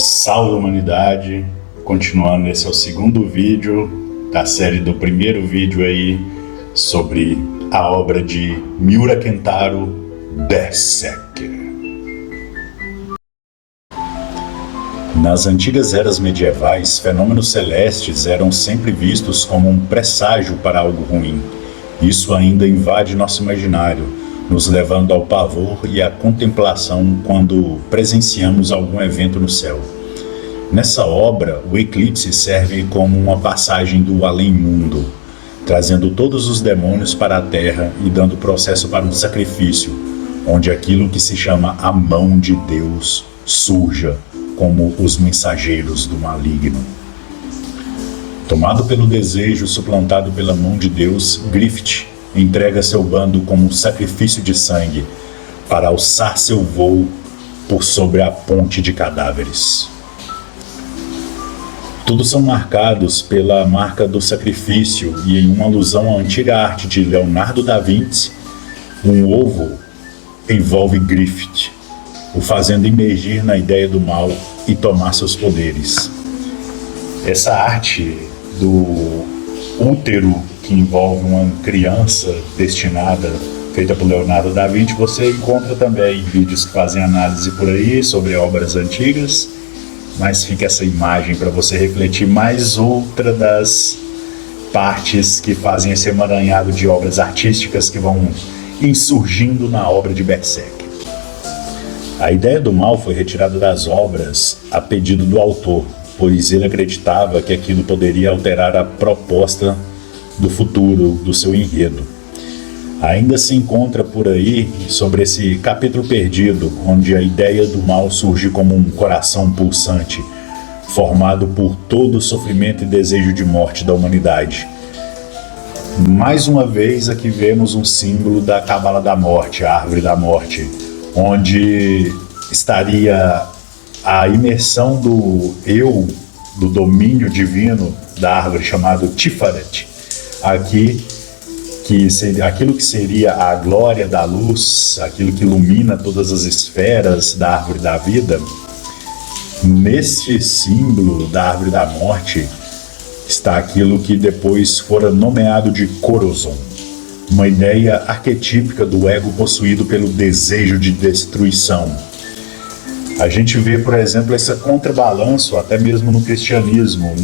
Salve humanidade, continuando, esse é o segundo vídeo da série do primeiro vídeo aí sobre a obra de Miura Kentaro, Berserker. Nas antigas eras medievais, fenômenos celestes eram sempre vistos como um presságio para algo ruim. Isso ainda invade nosso imaginário, nos levando ao pavor e à contemplação quando presenciamos algum evento no céu. Nessa obra, o eclipse serve como uma passagem do além-mundo, trazendo todos os demônios para a Terra e dando processo para um sacrifício, onde aquilo que se chama a mão de Deus surja como os mensageiros do maligno. Tomado pelo desejo suplantado pela mão de Deus, Griffith entrega seu bando como um sacrifício de sangue para alçar seu voo por sobre a ponte de cadáveres. Todos são marcados pela marca do sacrifício e, em uma alusão à antiga arte de Leonardo da Vinci, um ovo envolve Griffith, o fazendo emergir na ideia do mal e tomar seus poderes. Essa arte do útero que envolve uma criança destinada, feita por Leonardo da Vinci, você encontra também vídeos que fazem análise por aí sobre obras antigas, mas fica essa imagem para você refletir mais outra das partes que fazem esse emaranhado de obras artísticas que vão insurgindo na obra de Berserker. A ideia do mal foi retirada das obras a pedido do autor, pois ele acreditava que aquilo poderia alterar a proposta do futuro do seu enredo. Ainda se encontra por aí sobre esse capítulo perdido, onde a ideia do mal surge como um coração pulsante, formado por todo o sofrimento e desejo de morte da humanidade. Mais uma vez aqui vemos um símbolo da Cabala da Morte, a Árvore da Morte, onde estaria a imersão do eu, do domínio divino da árvore, chamado Tiferet, aqui, que seria aquilo que seria a glória da luz, aquilo que ilumina todas as esferas da árvore da vida. Neste símbolo da árvore da morte está aquilo que depois fora nomeado de Corozon, uma ideia arquetípica do ego possuído pelo desejo de destruição. A gente vê, por exemplo, esse contrabalanço até mesmo no cristianismo,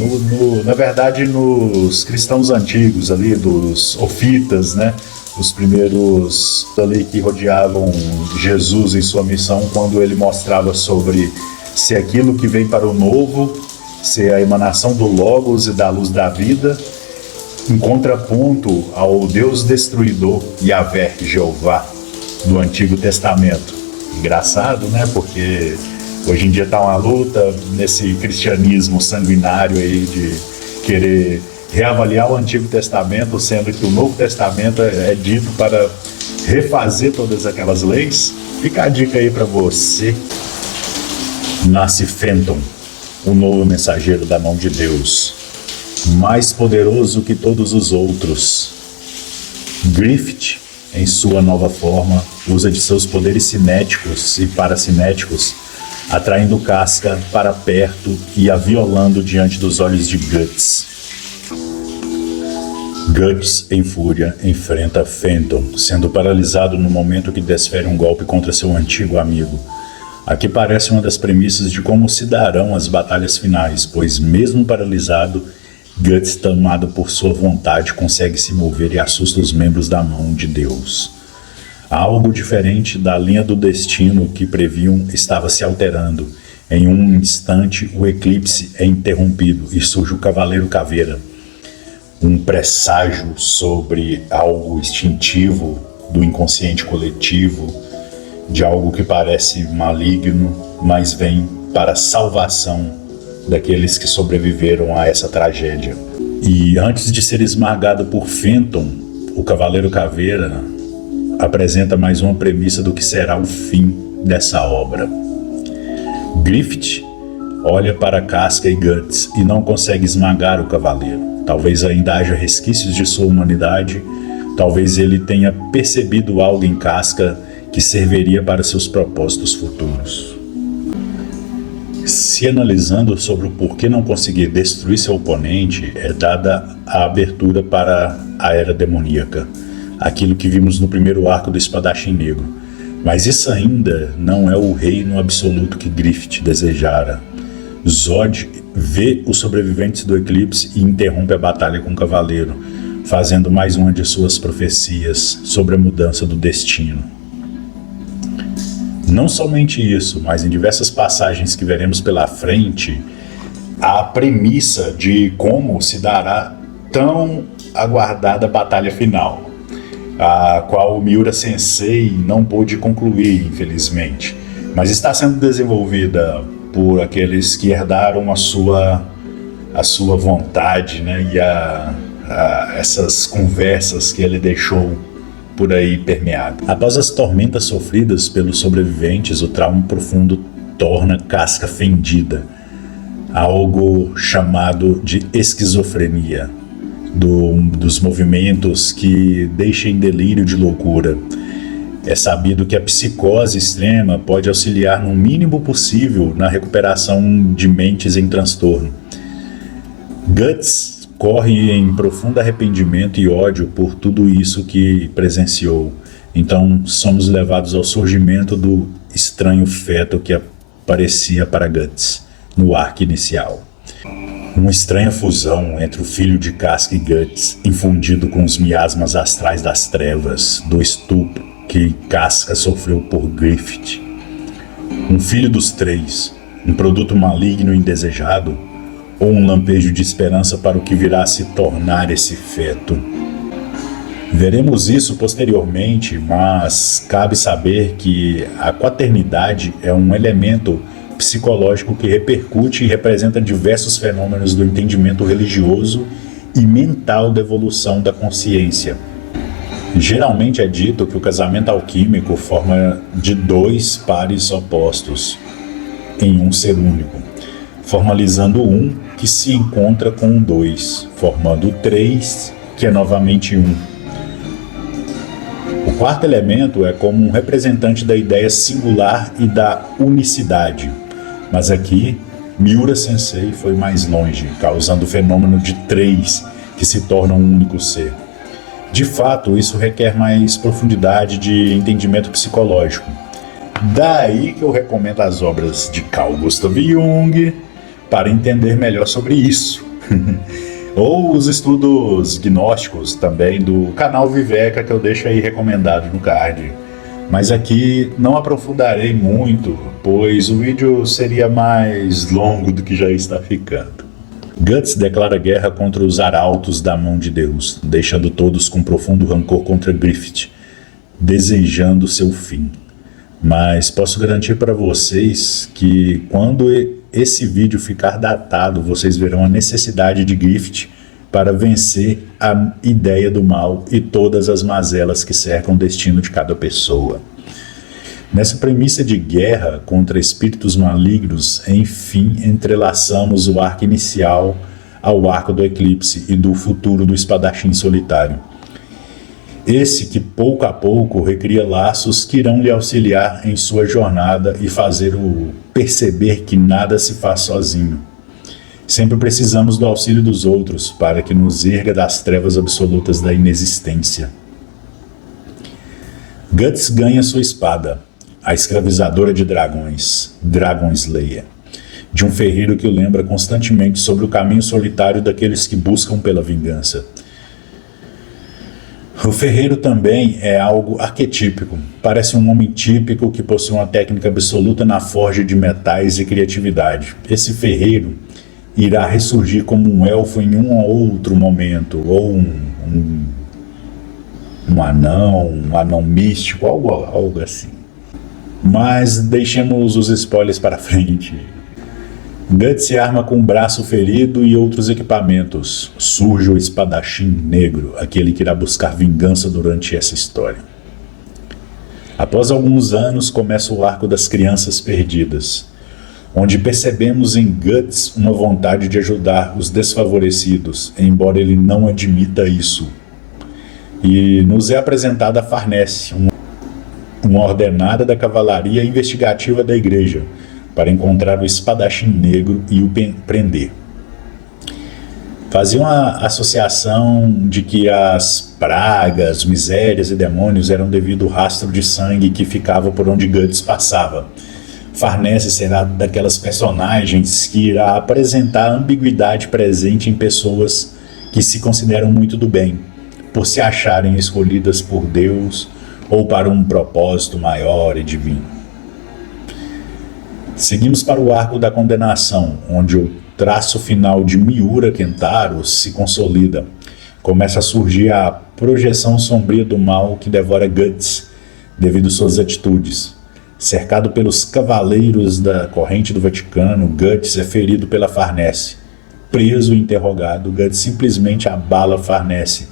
na verdade nos cristãos antigos ali, dos ofitas, né? Os primeiros ali que rodeavam Jesus em sua missão, quando ele mostrava sobre se aquilo que vem para o novo, se a emanação do Logos e da luz da vida, em contraponto ao Deus destruidor, Yahvé, Jeová, do Antigo Testamento. Engraçado, né? Porque hoje em dia está uma luta nesse cristianismo sanguinário aí de querer reavaliar o Antigo Testamento, sendo que o Novo Testamento é dito para refazer todas aquelas leis. Fica a dica aí para você. Nasce Fenton, o novo mensageiro da mão de Deus, mais poderoso que todos os outros. Griffith, em sua nova forma, usa de seus poderes cinéticos e paracinéticos, atraindo Casca para perto e a violando diante dos olhos de Guts. Guts, em fúria, enfrenta Fenton, sendo paralisado no momento que desfere um golpe contra seu antigo amigo. Aqui parece uma das premissas de como se darão as batalhas finais, pois mesmo paralisado, Guts, tomado por sua vontade, consegue se mover e assusta os membros da mão de Deus. Algo diferente da linha do destino que previam estava se alterando. Em um instante, o eclipse é interrompido e surge o Cavaleiro Caveira, um presságio sobre algo instintivo do inconsciente coletivo, de algo que parece maligno, mas vem para a salvação daqueles que sobreviveram a essa tragédia. E antes de ser esmagado por Fenton, o Cavaleiro Caveira apresenta mais uma premissa do que será o fim dessa obra. Griffith olha para Casca e Guts e não consegue esmagar o Cavaleiro. Talvez ainda haja resquícios de sua humanidade, talvez ele tenha percebido algo em Casca que serviria para seus propósitos futuros. Se analisando sobre o porquê não conseguir destruir seu oponente, é dada a abertura para a Era Demoníaca, aquilo que vimos no primeiro arco do Espadachim Negro. Mas isso ainda não é o reino absoluto que Griffith desejara. Zod vê os sobreviventes do eclipse e interrompe a batalha com o Cavaleiro, fazendo mais uma de suas profecias sobre a mudança do destino. Não somente isso, mas em diversas passagens que veremos pela frente, a premissa de como se dará tão aguardada batalha final, a qual o Miura Sensei não pôde concluir, infelizmente, mas está sendo desenvolvida por aqueles que herdaram a sua vontade, né, e essas conversas que ele deixou por aí permeado. Após as tormentas sofridas pelos sobreviventes, o trauma profundo torna casca fendida, algo chamado de esquizofrenia, dos movimentos que deixam em delírio de loucura. É sabido que a psicose extrema pode auxiliar no mínimo possível na recuperação de mentes em transtorno. Guts corre em profundo arrependimento e ódio por tudo isso que presenciou. Então somos levados ao surgimento do estranho feto que aparecia para Guts no arco inicial. Uma estranha fusão entre o filho de Casca e Guts, infundido com os miasmas astrais das trevas, do estupro que Casca sofreu por Griffith. Um filho dos três, um produto maligno e indesejado, ou um lampejo de esperança para o que virá a se tornar esse feto. Veremos isso posteriormente, mas cabe saber que a quaternidade é um elemento psicológico que repercute e representa diversos fenômenos do entendimento religioso e mental da evolução da consciência. Geralmente é dito que o casamento alquímico forma de dois pares opostos em um ser único, formalizando um que se encontra com um dois, formando três, que é novamente um. O quarto elemento é como um representante da ideia singular e da unicidade, mas aqui Miura Sensei foi mais longe, causando o fenômeno de três que se tornam um único ser. De fato, isso requer mais profundidade de entendimento psicológico. Daí que eu recomendo as obras de Carl Gustav Jung para entender melhor sobre isso. Ou os estudos gnósticos também do canal Viveca, que eu deixo aí recomendado no card. Mas aqui não aprofundarei muito, pois o vídeo seria mais longo do que já está ficando. Guts declara guerra contra os arautos da mão de Deus, deixando todos com profundo rancor contra Griffith, desejando seu fim. Mas posso garantir para vocês que quando esse vídeo ficar datado, vocês verão a necessidade de Griffith para vencer a ideia do mal e todas as mazelas que cercam o destino de cada pessoa. Nessa premissa de guerra contra espíritos malignos, enfim, entrelaçamos o arco inicial ao arco do eclipse e do futuro do espadachim solitário. Esse que pouco a pouco recria laços que irão lhe auxiliar em sua jornada e fazer-o perceber que nada se faz sozinho. Sempre precisamos do auxílio dos outros para que nos erga das trevas absolutas da inexistência. Guts ganha sua espada, a escravizadora de dragões, Dragon Slayer, de um ferreiro que o lembra constantemente sobre o caminho solitário daqueles que buscam pela vingança. O ferreiro também é algo arquetípico, parece um homem típico que possui uma técnica absoluta na forja de metais e criatividade. Esse ferreiro irá ressurgir como um elfo em um ou outro momento, ou um anão místico, algo assim. Mas deixemos os spoilers para frente. Guts se arma com um braço ferido e outros equipamentos. Surge o espadachim negro, aquele que irá buscar vingança durante essa história. Após alguns anos, começa o arco das crianças perdidas, onde percebemos em Guts uma vontade de ajudar os desfavorecidos, embora ele não admita isso. E nos é apresentada Farnese, uma ordenada da cavalaria investigativa da igreja, para encontrar o espadachim negro e o prender. Fazia uma associação de que as pragas, misérias e demônios eram devido ao rastro de sangue que ficava por onde Guts passava. Farnese será daquelas personagens que irá apresentar a ambiguidade presente em pessoas que se consideram muito do bem, por se acharem escolhidas por Deus ou para um propósito maior e divino. Seguimos para o arco da condenação, onde o traço final de Miura Kentaro se consolida. Começa a surgir a projeção sombria do mal que devora Guts devido às suas atitudes. Cercado pelos cavaleiros da corrente do Vaticano, Guts é ferido pela Farnese. Preso e interrogado, Guts simplesmente abala Farnese,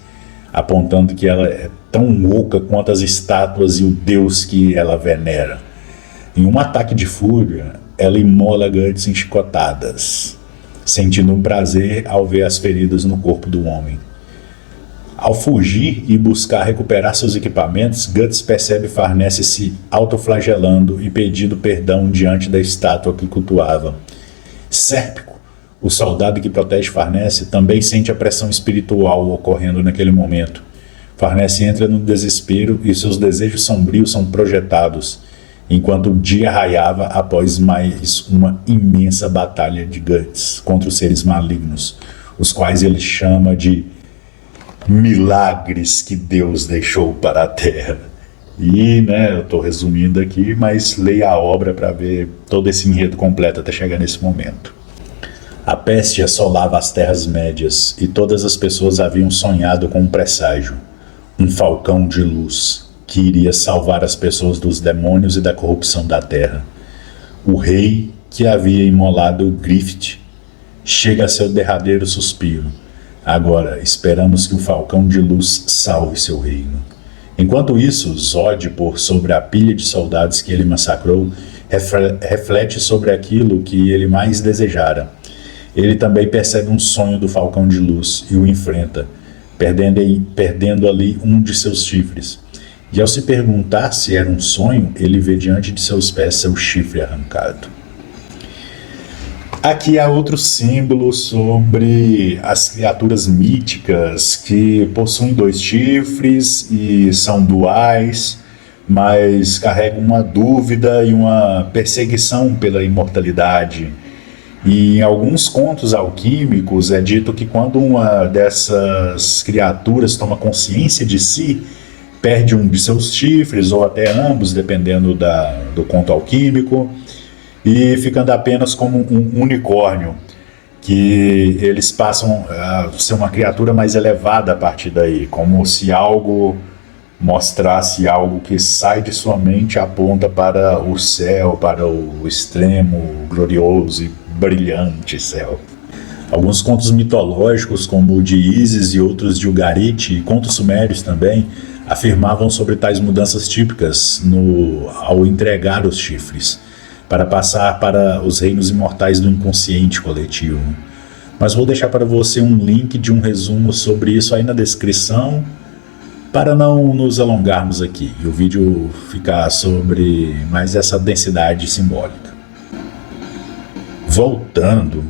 apontando que ela é tão louca quanto as estátuas e o deus que ela venera. Em um ataque de fúria, ela imola Guts em chicotadas, sentindo um prazer ao ver as feridas no corpo do homem. Ao fugir e buscar recuperar seus equipamentos, Guts percebe Farnese se autoflagelando e pedindo perdão diante da estátua que cultuava. Sérpico, o soldado que protege Farnese, também sente a pressão espiritual ocorrendo naquele momento. Farnese entra no desespero e seus desejos sombrios são projetados, enquanto o dia raiava após mais uma imensa batalha de Guts contra os seres malignos, os quais ele chama de milagres que Deus deixou para a Terra. E, eu estou resumindo aqui, mas leia a obra para ver todo esse enredo completo até chegar nesse momento. A peste assolava as terras médias e todas as pessoas haviam sonhado com um presságio, um falcão de luz que iria salvar as pessoas dos demônios e da corrupção da terra. O rei que havia imolado Griffith chega a seu derradeiro suspiro. Agora, esperamos que o falcão de luz salve seu reino. Enquanto isso, Zod, por sobre a pilha de soldados que ele massacrou, reflete sobre aquilo que ele mais desejara. Ele também percebe um sonho do falcão de luz e o enfrenta, perdendo ali um de seus chifres. E ao se perguntar se era um sonho, ele vê diante de seus pés seu chifre arrancado. Aqui há outro símbolo sobre as criaturas míticas que possuem 2 chifres e são duais, mas carregam uma dúvida e uma perseguição pela imortalidade. E em alguns contos alquímicos é dito que quando uma dessas criaturas toma consciência de si, perde um de seus chifres ou até ambos, dependendo do conto alquímico, e ficando apenas como um unicórnio, que eles passam a ser uma criatura mais elevada a partir daí, como se algo mostrasse algo que sai de sua mente e aponta para o céu, para o extremo, glorioso e brilhante céu. Alguns contos mitológicos, como o de Ísis e outros de Ugarit, e contos sumérios também, afirmavam sobre tais mudanças típicas ao entregar os chifres, para passar para os reinos imortais do inconsciente coletivo. Mas vou deixar para você um link de um resumo sobre isso aí na descrição, para não nos alongarmos aqui e o vídeo ficar sobre mais essa densidade simbólica. Voltando,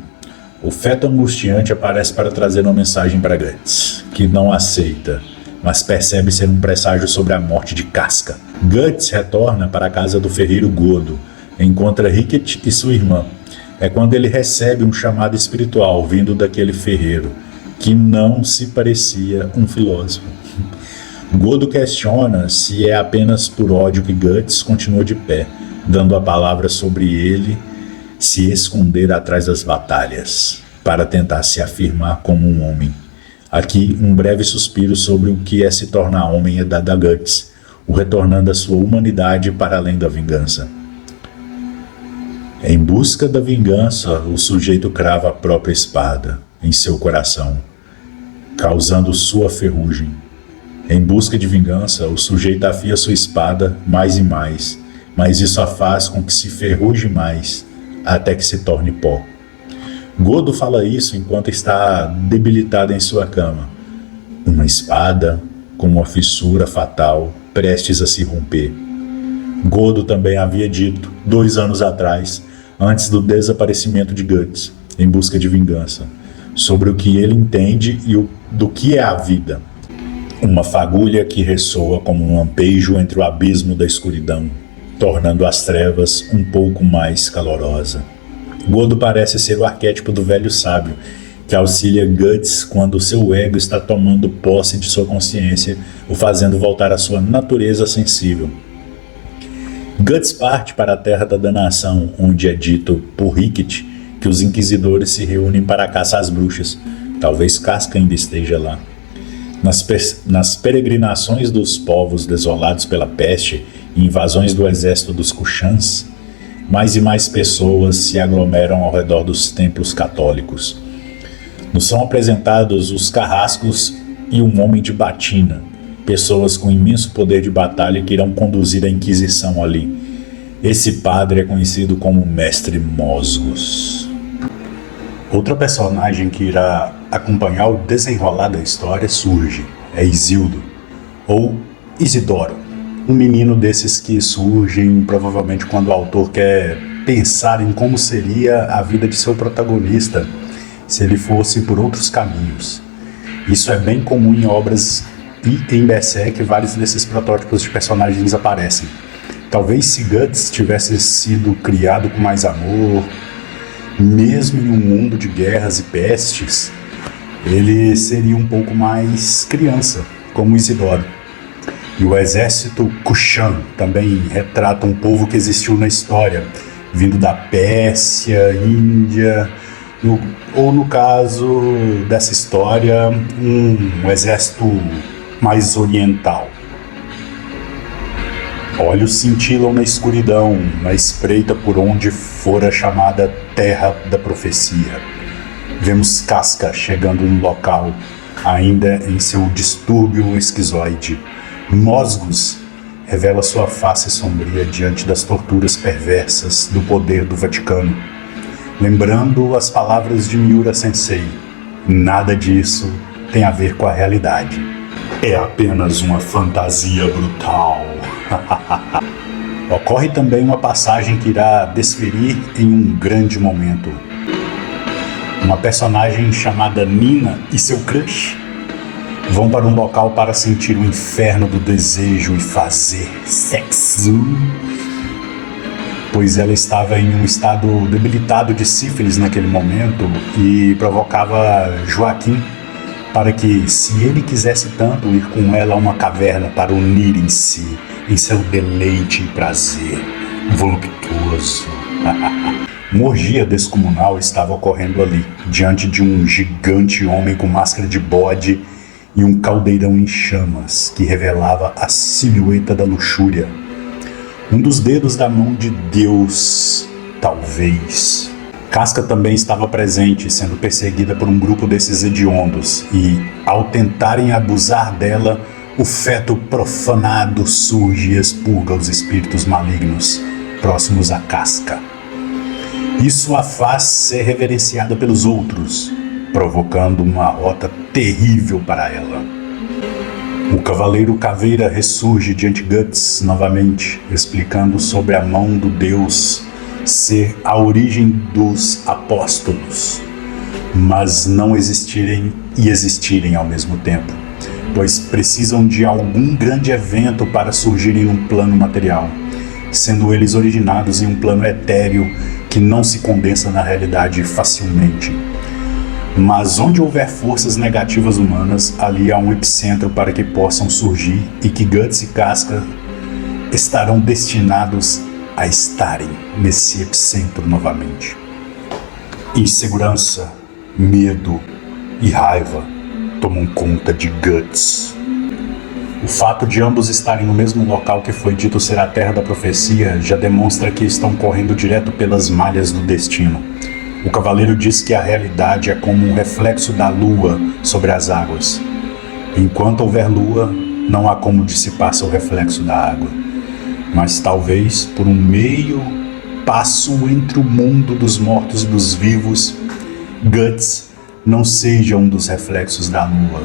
o feto angustiante aparece para trazer uma mensagem para Guts, que não aceita, mas percebe ser um presságio sobre a morte de Casca. Guts retorna para a casa do ferreiro Godo, encontra Ricket e sua irmã. É quando ele recebe um chamado espiritual vindo daquele ferreiro, que não se parecia um filósofo. Godo questiona se é apenas por ódio que Guts continua de pé, dando a palavra sobre ele se esconder atrás das batalhas, para tentar se afirmar como um homem. Aqui, um breve suspiro sobre o que é se tornar homem é dado a Guts, o retornando à sua humanidade para além da vingança. Em busca da vingança, o sujeito crava a própria espada em seu coração, causando sua ferrugem. Em busca de vingança, o sujeito afia sua espada mais e mais, mas isso a faz com que se ferruje mais, até que se torne pó. Godo fala isso enquanto está debilitado em sua cama. Uma espada com uma fissura fatal, prestes a se romper. Godo também havia dito, 2 anos atrás, antes do desaparecimento de Guts, em busca de vingança, sobre o que ele entende do que é a vida. Uma fagulha que ressoa como um lampejo entre o abismo da escuridão, tornando as trevas um pouco mais calorosa. Godo parece ser o arquétipo do velho sábio, que auxilia Guts quando seu ego está tomando posse de sua consciência, o fazendo voltar à sua natureza sensível. Guts parte para a Terra da Danação, onde é dito por Ricket que os inquisidores se reúnem para caçar as bruxas. Talvez Casca ainda esteja lá. Nas peregrinações dos povos desolados pela peste e invasões do exército dos Kushans, mais e mais pessoas se aglomeram ao redor dos templos católicos. Nos são apresentados os carrascos e um homem de batina, pessoas com imenso poder de batalha que irão conduzir a Inquisição ali. Esse padre é conhecido como Mestre Mosgos. Outra personagem que irá acompanhar o desenrolar da história surge, é Isildo, ou Isidoro, um menino desses que surgem provavelmente quando o autor quer pensar em como seria a vida de seu protagonista se ele fosse por outros caminhos. Isso é bem comum em obras e em Berserk vários desses protótipos de personagens aparecem. Talvez se Guts tivesse sido criado com mais amor, mesmo em um mundo de guerras e pestes, ele seria um pouco mais criança, como Isidoro. E o exército Kushan também retrata um povo que existiu na história, vindo da Pérsia, Índia, ou no caso dessa história, um exército mais oriental. Olhos cintilam na escuridão, na espreita por onde fora chamada Terra da Profecia. Vemos Casca chegando no local, ainda em seu distúrbio esquizoide. Mosgos revela sua face sombria diante das torturas perversas do poder do Vaticano, lembrando as palavras de Miura Sensei: nada disso tem a ver com a realidade. É apenas uma fantasia brutal. Ocorre também uma passagem que irá desferir em um grande momento. Uma personagem chamada Nina e seu crush vão para um local para sentir o inferno do desejo e fazer sexo, pois ela estava em um estado debilitado de sífilis naquele momento e provocava Joaquim para que, se ele quisesse tanto, ir com ela a uma caverna para unir em si, em seu deleite e prazer voluptuoso. Uma orgia descomunal estava ocorrendo ali, diante de um gigante homem com máscara de bode e um caldeirão em chamas que revelava a silhueta da luxúria. Um dos dedos da mão de Deus, talvez. Casca também estava presente, sendo perseguida por um grupo desses hediondos, e, ao tentarem abusar dela, o feto profanado surge e expurga os espíritos malignos próximos à Casca. Isso a faz ser reverenciada pelos outros, provocando uma rota terrível para ela. O Cavaleiro Caveira ressurge diante Guts novamente, explicando sobre a mão do Deus ser a origem dos apóstolos, mas não existirem e existirem ao mesmo tempo, pois precisam de algum grande evento para surgirem num plano material, sendo eles originados em um plano etéreo que não se condensa na realidade facilmente. Mas onde houver forças negativas humanas, ali há um epicentro para que possam surgir e que Guts e Casca estarão destinados a estarem nesse epicentro novamente. Insegurança, medo e raiva tomam conta de Guts. O fato de ambos estarem no mesmo local que foi dito ser a Terra da Profecia já demonstra que estão correndo direto pelas malhas do destino. O cavaleiro diz que a realidade é como um reflexo da lua sobre as águas. Enquanto houver lua, não há como dissipar seu reflexo da água. Mas talvez por um meio passo entre o mundo dos mortos e dos vivos, Guts não seja um dos reflexos da lua,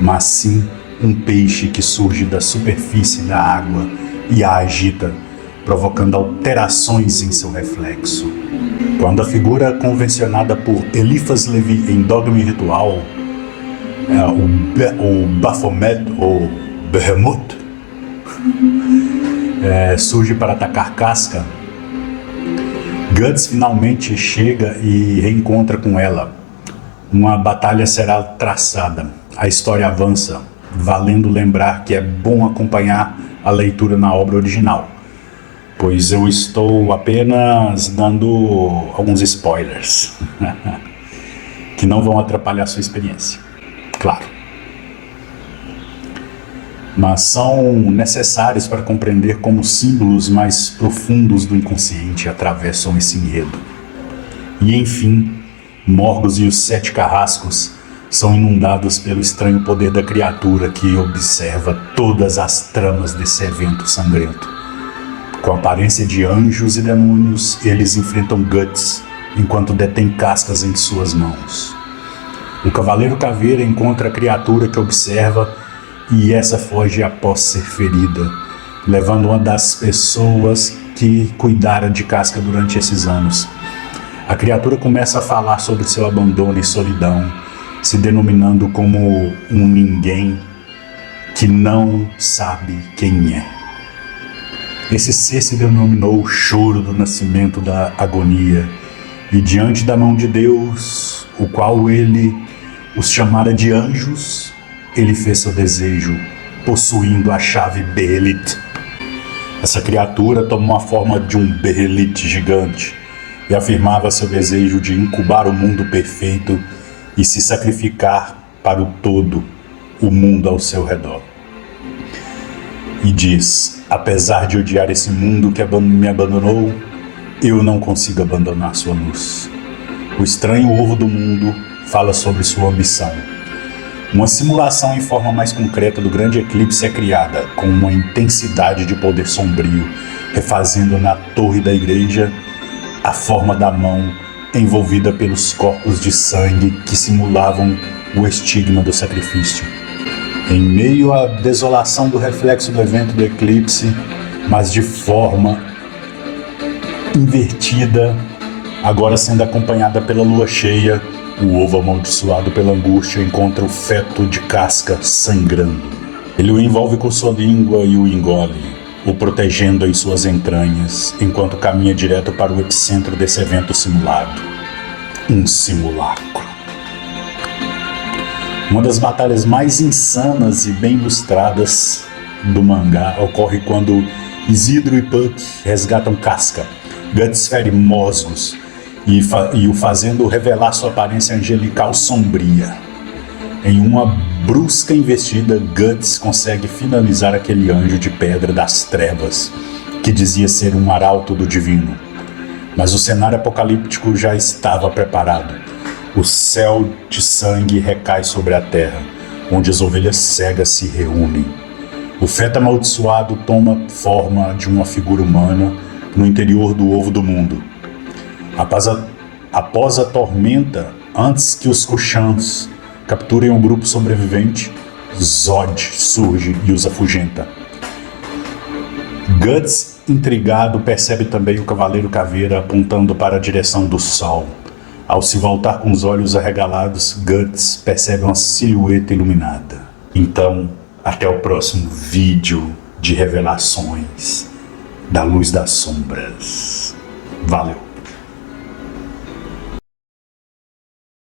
mas sim um peixe que surge da superfície da água e a agita, provocando alterações em seu reflexo. Quando a figura convencionada por Eliphas Levi em Dogma e Ritual, o Baphomet ou Behemoth, surge para atacar Casca, Guts finalmente chega e reencontra com ela. Uma batalha será traçada, a história avança, valendo lembrar que é bom acompanhar a leitura na obra original, pois eu estou apenas dando alguns spoilers que não vão atrapalhar a sua experiência, claro, mas são necessários para compreender como símbolos mais profundos do inconsciente atravessam esse enredo. E enfim, Morgos e os 7 carrascos são inundados pelo estranho poder da criatura que observa todas as tramas desse evento sangrento. Com a aparência de anjos e demônios, eles enfrentam Guts enquanto detém Cascas em suas mãos. O Cavaleiro Caveira encontra a criatura que observa e essa foge após ser ferida, levando uma das pessoas que cuidara de Casca durante esses anos. A criatura começa a falar sobre seu abandono e solidão, se denominando como um ninguém que não sabe quem é. Esse ser se denominou o choro do nascimento da agonia, e diante da mão de Deus, o qual ele os chamara de anjos, ele fez seu desejo, possuindo a chave Behelit. Essa criatura tomou a forma de um Behelit gigante e afirmava seu desejo de incubar o mundo perfeito e se sacrificar para o todo, o mundo ao seu redor. E diz: apesar de odiar esse mundo que me abandonou, eu não consigo abandonar sua luz. O estranho ovo do mundo fala sobre sua ambição. Uma simulação em forma mais concreta do grande eclipse é criada, com uma intensidade de poder sombrio, refazendo na torre da igreja a forma da mão envolvida pelos corpos de sangue que simulavam o estigma do sacrifício. Em meio à desolação do reflexo do evento do eclipse, mas de forma invertida, agora sendo acompanhada pela lua cheia, o ovo amaldiçoado pela angústia encontra o feto de Casca sangrando. Ele o envolve com sua língua e o engole, o protegendo em suas entranhas, enquanto caminha direto para o epicentro desse evento simulado. Um simulacro. Uma das batalhas mais insanas e bem ilustradas do mangá ocorre quando Isidro e Puck resgatam Casca. Guts fere Morgos e o fazendo revelar sua aparência angelical sombria. Em uma brusca investida, Guts consegue finalizar aquele anjo de pedra das trevas, que dizia ser um arauto do divino. Mas o cenário apocalíptico já estava preparado. O céu de sangue recai sobre a terra, onde as ovelhas cegas se reúnem. O feto amaldiçoado toma forma de uma figura humana no interior do ovo do mundo. Após a tormenta, antes que os Kushans capturem um grupo sobrevivente, Zod surge e os afugenta. Guts, intrigado, percebe também o Cavaleiro Caveira apontando para a direção do sol. Ao se voltar com os olhos arregalados, Guts percebe uma silhueta iluminada. Então, até o próximo vídeo de revelações da Luz das Sombras. Valeu!